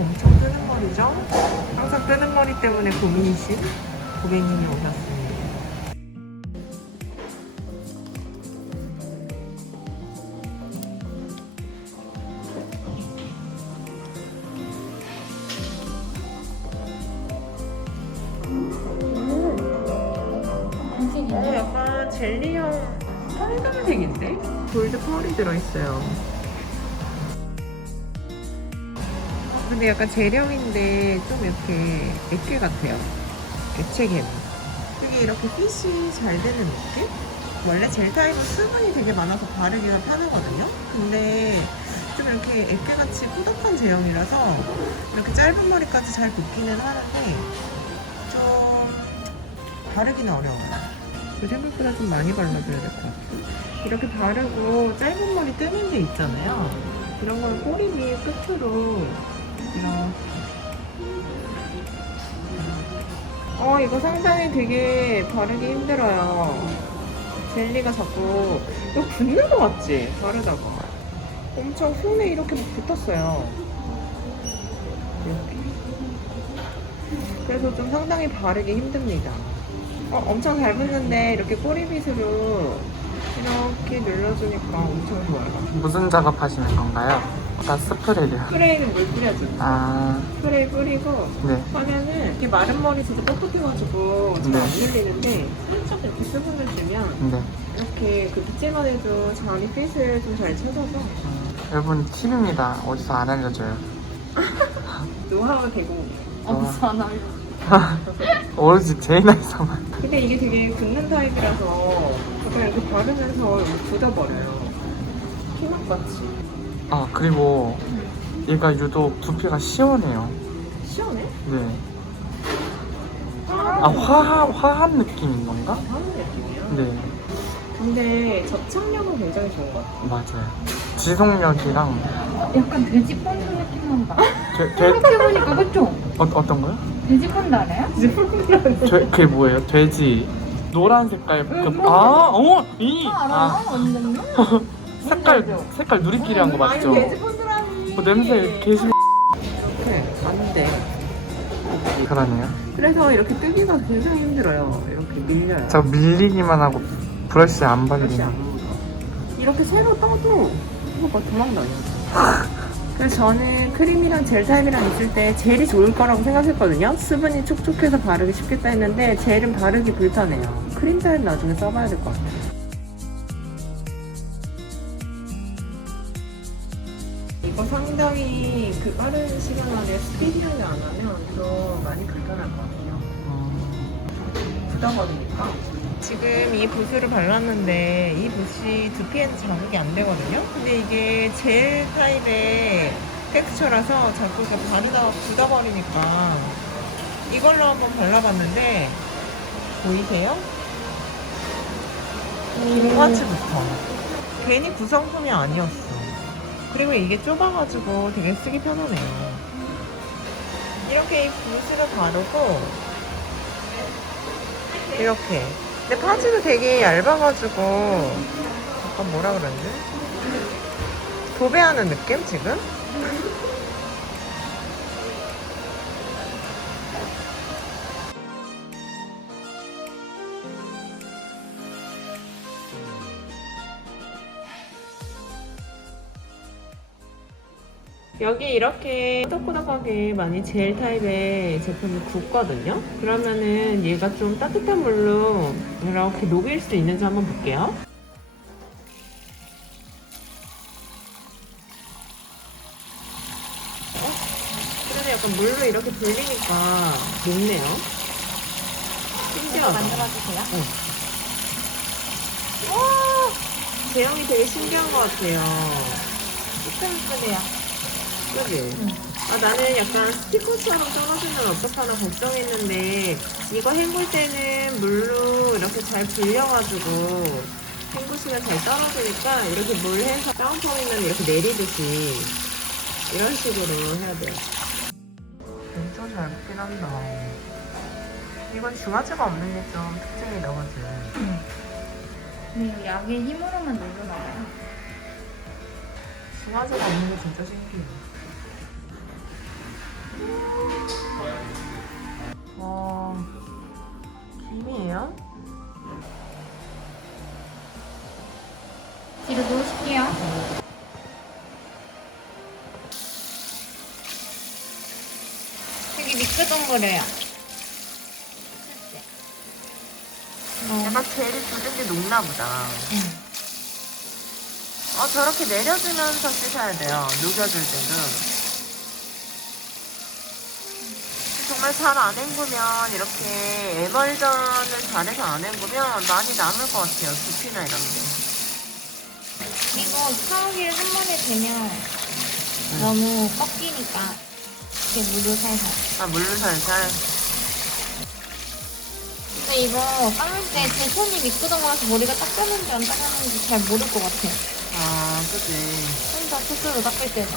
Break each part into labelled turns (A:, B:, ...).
A: 엄청 뜨는 머리죠? 항상 뜨는 머리 때문에 고민이신 고객님이 오셨습니다. 어, 약간 젤리형 빨간색인데? 골드 펄이 들어있어요. 근데 약간 재령인데 좀 이렇게 액괴 같아요. 액체괴. 이게 이렇게 핏이 잘 되는 느낌? 원래 젤 타입은 수분이 되게 많아서 바르기가 편하거든요. 근데 좀 이렇게 액괴같이 꾸덕한 제형이라서 이렇게 짧은 머리까지 잘 붓기는 하는데 좀 바르기는 어려워요. 그 생각보다 좀 많이 발라줘야 될 것 같아요. 이렇게 바르고 짧은 머리 뜨는 데 있잖아요. 그런 걸 꼬리미 끝으로 이렇게. 어, 이거 상당히 되게 바르기 힘들어요. 젤리가 자꾸, 이거 붙는 거 같지? 바르다가. 엄청 손에 이렇게 막 붙었어요. 이렇게. 그래서 좀 상당히 바르기 힘듭니다. 어, 엄청 잘 붙는데 이렇게 꼬리빗으로 이렇게 눌러주니까 엄청 좋아요.
B: 무슨 작업하시는 건가요? 나 스프레이요.
A: 스프레이는 물 뿌려주고
B: 아,
A: 스프레이 뿌리고
B: 네.
A: 하면은 이렇게 마른 머리 진짜 뻣뻣해가지고 잘
B: 네.
A: 안 눌리는데 살짝 이렇게 수분을 주면
B: 네.
A: 이렇게 그 빗질만 해도 자리 핏을 좀 잘 찾아서
B: 여러분 팁입니다. 어디서 안 알려줘요.
A: 노하우 대공
B: 어디서
C: 안 알려.
B: 오로지 제이나에서만.
A: 근데 이게 되게 굳는 타입이라서 약간 이렇게 바르면서 굳어버려요 피막같이
B: 아 그리고 얘가 유독 두피가 시원해요.
A: 시원해?
B: 네. 아 화한 화한 느낌인 건가?
A: 하는 느낌이야
B: 네,
A: 근데 접착력은 굉장히 좋은 것 같아
B: 맞아요. 지속력이랑
C: 약간 돼지 펀드 느낌 난다. 생각해보니까 그쵸?
B: 어, 어떤 거요?
C: 돼지 펀드 알아요?
B: 돼, 그게 뭐예요? 돼지 노란 색깔 그,
C: 응,
B: 아, 어, 이,
C: 아, 알아요?
B: 아,
C: 완전요?
B: 색깔 색깔 누리끼리 한 거 맞죠? 어, 냄새 개심.
A: 이렇게 안돼
B: 그러네요.
A: 그래서 이렇게 뜨기가 굉장히 힘들어요. 이렇게 밀려요.
B: 저 밀리기만 하고 브러쉬 안
A: 그렇지
B: 발리네.
A: 이렇게 새로 떠도 이거 봐 도망다녀. 그래서 저는 크림이랑 젤 타입이랑 있을 때 젤이 좋을 거라고 생각했거든요. 수분이 촉촉해서 바르기 쉽겠다 했는데 젤은 바르기 불편해요. 크림 타입 나중에 써봐야 될 것 같아요 그 빠른 시간 안에 스피디하게 안 하면 좀 많이 불편할 것 같아요. 굳어버리니까. 지금 이 붓을 발랐는데 이 붓이 두피에는 자극이 안 되거든요? 근데 이게 젤 타입의 텍스처라서 자꾸 이렇게 바르다가 굳어버리니까 이걸로 한번 발라봤는데 보이세요? 김같이 붙어 괜히 구성품이 아니었어 그리고 이게 좁아가지고 되게 쓰기 편하네요 이렇게 이 붓을 바르고 이렇게. 근데 파지도 되게 얇아가지고 약간 뭐라 그러지? 도배하는 느낌 지금? 여기 이렇게 꾸덕꾸덕하게 많이 젤 타입의 제품이 굳거든요. 그러면은 얘가 좀 따뜻한 물로 이렇게 녹일 수 있는지 한번 볼게요. 어? 그래도 약간 물로 이렇게 불리니까 녹네요. 신기하다.
C: 만들어주세요.
A: 와! 제형이 되게 신기한 것 같아요.
C: 조금 예쁘네요.
A: 그지? 아, 나는 약간 스티커처럼 떨어지면 어떡하나 걱정했는데, 이거 헹굴 때는 물로 이렇게 잘 불려가지고, 헹구시면 잘 떨어지니까, 이렇게 물 해서 다운펌이면 이렇게 내리듯이, 이런 식으로 해야 돼요. 엄청 잘 붙긴 한다. 이건 중화제가 없는 게 좀 특징이다, 그지?
C: 근데 약의 힘으로만 누르나봐요.
A: 중화제가 없는 게 진짜 신기해. 와, 김이에요?
C: 뒤로 놓으실게요. 되게 미끄덩거려요.
A: 약간 젤이 굳은 게 녹나 보다.
C: 응.
A: 어, 저렇게 내려주면서 씻어야 돼요. 녹여줄 때도. 정말 잘 안 헹구면 이렇게 에멀전을 잘해서 안 헹구면 많이 남을 것 같아요. 두피나 이런 게.
C: 이거 샤워기를 한 번에 대면 너무 꺾이니까 이렇게 물을 살살.
A: 아, 물로 살살.
C: 근데 이거 감을 때 제 손이 미끄덩거려서 머리가 닦였는지 안 닦였는지 잘 모를 것 같아.
A: 아, 그치.
C: 혼자 스스로 닦을 때는.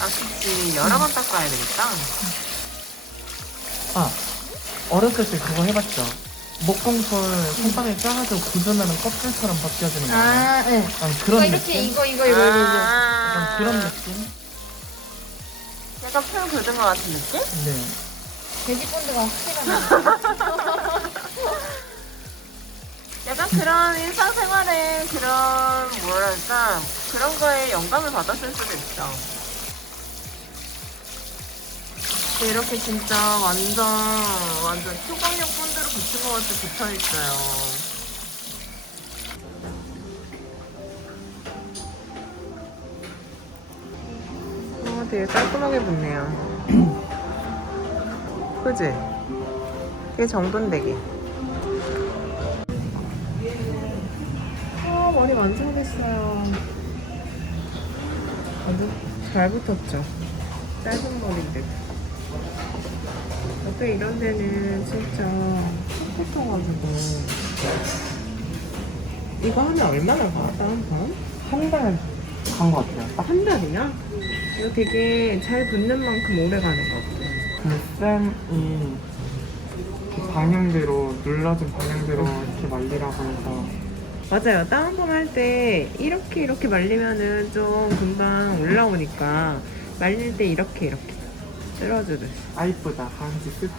A: 아, 그치. 여러 번 닦아야 되겠다.
B: 아 어렸을 때 그거 해봤죠 목공풀 손바닥에 짜가지고 굳으면 껍질처럼 벗겨지는 거
C: 아, 응.
B: 약간
C: 이거
B: 그런
C: 이렇게
B: 느낌?
C: 이거 이거 이거 이거. 이거.
A: 아.
B: 약간 그런 느낌?
A: 약간 풀 굳은 것 같은 느낌?
B: 네
C: 돼지 본드가 확실하네.
A: 약간 그런 일상생활에 그런 뭐랄까 그런 거에 영감을 받았을 수도 있어. 이렇게 진짜 완전 완전 초강력 본드로 붙인 것 같이 붙어 있어요. 어, 되게 깔끔하게 붙네요. 그지? 되게 정돈되게. 아, 머리 완성됐어요. 아주 잘 붙었죠? 짧은 머리인데. 어때 이런 데는 진짜 붙어가지고. 이거 하면 얼마나 가? 다음 번?
B: 한달간 것 같아요 딱
A: 한 달이나? 이거 되게 잘 붙는 만큼 오래 가는 것 같아요.
B: 그 쌤이 그 방향대로 눌러진 방향대로 이렇게 말리라고 해서
A: 맞아요. 다운펌 할 때 이렇게 이렇게 말리면은 좀 금방 올라오니까 말릴 때 이렇게 이렇게 쓸어주듯이.
B: 아 이쁘다 강지 끝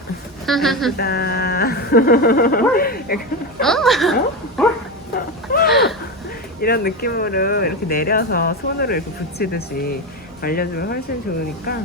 A: 예쁘다. 어? 이런 느낌으로 이렇게 내려서 손으로 이렇게 붙이듯이 말려주면 훨씬 좋으니까